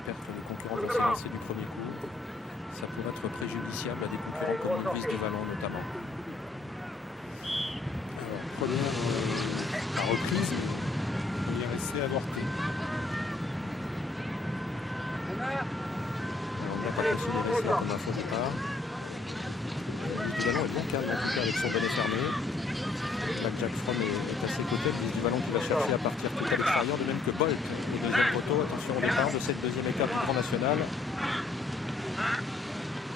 espère que le concurrent va s'élancer du premier coup. Ça pourrait être préjudiciable à des concurrents comme Louis des Vallons notamment. Première à reprise, premier essai avorté. On n'a pas considéré ça comme un faux départ. Le ballon est bon calme en tout cas avec son bonnet fermé. Jack Fromm est à ses côtés, du ballon qui va chercher à partir tout à l'extérieur, de même que Bolt, le deuxième poteau. Attention au départ de cette deuxième étape du Grand National.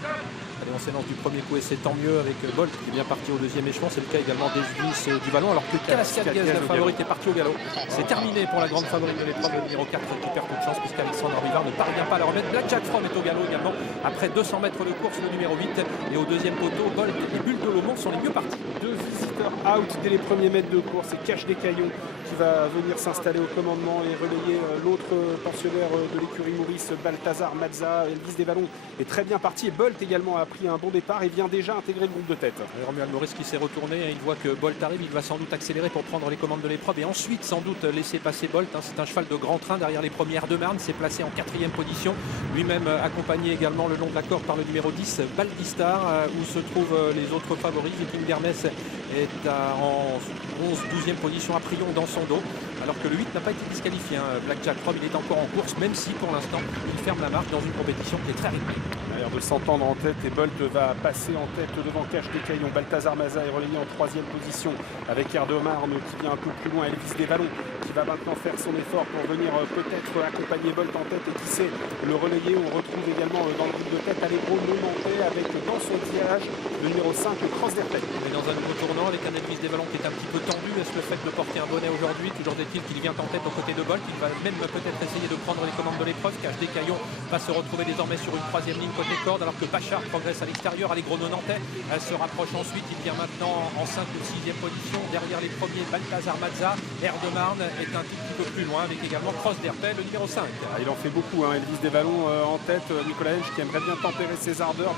Allez, on s'élance du premier coup et c'est tant mieux avec Bolt qui est bien parti au deuxième échelon. C'est le cas également des Suisses du ballon, alors que Kalaskia, la favorite, est partie au galop. C'est terminé pour la grande favorite de l'épreuve, le numéro 4 qui perd toute chance puisqu'Alexandre Rivard ne parvient pas à la remettre. Jack Fromm est au galop également après 200 mètres de course, le numéro 8. Et au deuxième poteau, Bolt et Bulle de Lomont sont les mieux partis. Deux visiteurs out dès les premiers mètres de course. C'est Cache des Caillons qui va venir s'installer au commandement et relayer l'autre pensionnaire de l'écurie Maurice, Balthazar Mazza. Elvis des Vallons est très bien parti et Bolt également a pris un bon départ et vient déjà intégrer le groupe de tête. Romuald Maurice qui s'est retourné, il voit que Bolt arrive, il va sans doute accélérer pour prendre les commandes de l'épreuve et ensuite sans doute laisser passer Bolt. C'est un cheval de grand train derrière les premières de Marne, s'est placé en 4e position, lui-même accompagné également le long de la corde par le numéro 10, Baldistar, où se trouvent les autres favoris. Viking d'Hermès est en 12e position à Prion dans son dos, alors que le 8 n'a pas été disqualifié. Black Jack Fromm, il est encore en course, même si pour l'instant il ferme la marque dans une compétition qui est très rythmée. Il a l'air de s'entendre en tête et Bolt va passer en tête devant Cache des Caillons. Balthazar Maza est relayé en 3e position avec Air de Marne qui vient un peu plus loin. Elvis des Vallons qui va maintenant faire son effort pour venir peut-être accompagner Bolt en tête et qui sait le relayer. On retrouve également dans le groupe de tête Allegro Nonantais avec dans son tirage le numéro 5, Cross d'Airplay. On est dans un nouveau tournant avec un Elvis des Vallons qui est un petit peu tendu. Est-ce le fait de porter un bonnet aujourd'hui, toujours est-il qu'il vient en tête aux côtés de Bolt, il va même peut-être essayer de prendre les commandes de l'épreuve. Cache des Caillons va se retrouver désormais sur une 3e ligne côté corde, alors que Bachar progresse à l'extérieur. Allegro Nonantais se rapproche ensuite, il vient maintenant en 5e ou 6e position derrière les premiers. Balthazar Mazza, Air de Marne est un petit peu plus loin avec également Cross d'Airplay, le numéro 5. Il en fait beaucoup, Elvis des Vallons en tête. Nicolas Hench qui aimerait bien tempérer ses ardeurs.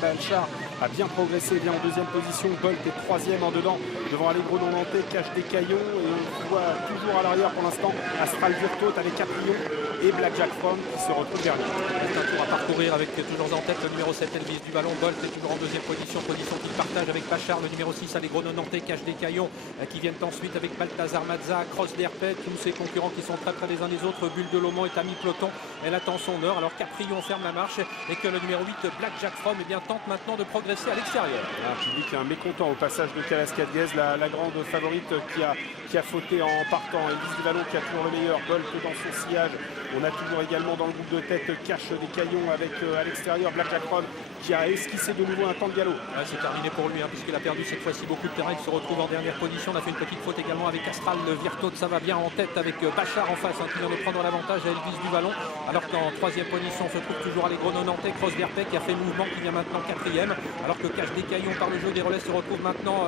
Bachar a bien progressé, vient en 2e position. Bolt est 3e en dedans devant Allegro Nonantais, Cache des Caillons, et on voit toujours à l'arrière pour l'instant Astral Virtaute avec Caprion et Black Jack Fromm qui se retrouve dernier. C'est un tour à parcourir avec toujours en tête le numéro 7 Elvis du Ballon. Bolt est toujours en 2e position qu'il partage avec Bachar, le numéro 6 Allegro Nonantais, Cache des Caillons qui viennent ensuite avec Balthazar Mazza, Cross d'Airplay, tous ces concurrents qui sont très près les uns des autres. Bulle de Lomont est à mi-peloton, elle attend son heure alors Caprion ferme la marche et que le numéro 8 Black Jack Fromm tente maintenant de progresser à l'extérieur. Un public mécontent au passage de Kalaskia la grande favorite qui a fauté en partant. Elvis du Vallon qui a toujours le meilleur. Bolt dans son sillage. On a toujours également dans le groupe de tête Cache des Caillons avec à l'extérieur Black Jack Fromm qui a esquissé de nouveau un temps de galop. C'est terminé pour lui puisqu'il a perdu cette fois-ci beaucoup de terrain. Il se retrouve en dernière position. On a fait une petite faute également avec Astral Virtaute. Ça va bien en tête avec Bachar en face qui vient de prendre l'avantage à Elvis du Vallon. Alors qu'en 3e position se trouve toujours Allegro Nonantais, Cross d'Airplay qui a fait le mouvement, qui vient maintenant 4e. Alors que Cache des Caillons par le jeu des relais se retrouve maintenant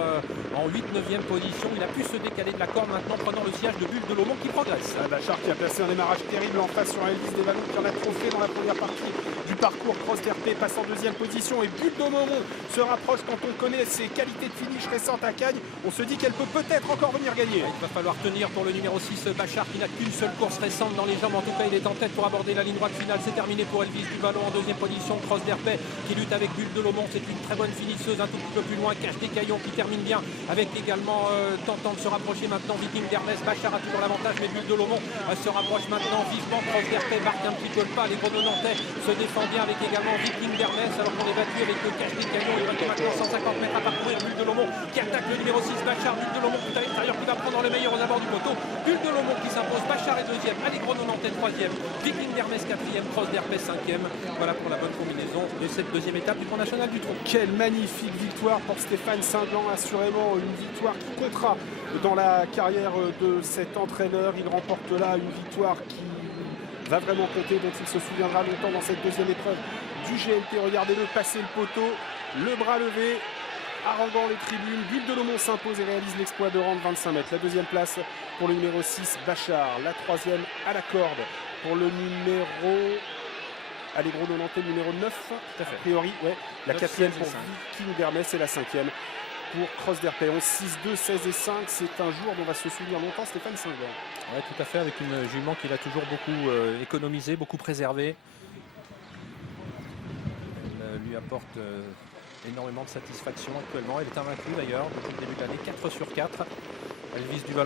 en 8-9e position. Il a pu se décaler de la corde maintenant prenant le siège de Bulle de Lomont qui progresse. Bachar qui a placé un démarrage terrible en face sur Elvis des Vallons qui en a trop fait dans la première partie du parcours. Cross d'Airplay passe en 2e position et Bulle de Lomont se rapproche. Quand on connaît ses qualités de finish récentes à Cagnes, on se dit qu'elle peut peut-être encore venir gagner. Il va falloir tenir pour le numéro 6 Bachar qui n'a qu'une seule course récente dans les jambes. En tout cas il est en tête pour aborder la ligne droite finale. C'est terminé pour Elvis du Vallon en 2e position. Cross d'Airplay qui lutte avec Bulle de Lomont, c'est une très bonne finisseuse. Un tout petit peu plus loin Cache des Caillons qui termine bien avec également tentant de se rapprocher maintenant Viking d'Hermès. Bachar a toujours l'avantage mais Bulle de Lomont se rapproche maintenant vivement. Cross d'Airplay marque un petit peu le pas. Les Nonantais se défend bien avec également Viking d'Hermès alors qu'on est battu avec Cache des Caillons. Il reste maintenant 150 mètres à parcourir. Bulle de Lomont qui attaque le numéro 6 Bachar. Bulle de Lomont tout à l'extérieur qui va prendre le meilleur aux abords du poteau. Bulle de Lomont qui s'impose. Bachar est 2e. Allegro Nonantais 3e. Viking d'Hermès 4e. Cross d'Airplay 5e. Voilà pour la bonne combinaison de cette 2e étape du Grand National du Trot. Quelle magnifique victoire pour Stéphane Cinglan. Assurément une victoire qui comptera dans la carrière de cet entraîneur. Il remporte là une victoire qui va vraiment compter, dont il se souviendra longtemps dans cette 2e épreuve du GNT. Regardez-le passer le poteau, le bras levé, haranguant les tribunes. Bulle de Lomont s'impose et réalise l'exploit de rendre 25 mètres. La 2e place pour le numéro 6 Bachar. La 3e à la corde pour le numéro Allegro Nonantais, numéro 9 a priori. Ouais. La 4e pour Viking d'Hermès et la 5e pour Cross d'Herpé. 11-6-2, 16 et 5, c'est un jour dont on va se souvenir longtemps, Stéphane Saint-Blanc. Oui, tout à fait, avec une jument qu'il a toujours beaucoup économisé, beaucoup préservé. Elle lui apporte énormément de satisfaction actuellement. Elle est invaincue d'ailleurs depuis le début de l'année, 4 sur 4. Elle vise du vallon.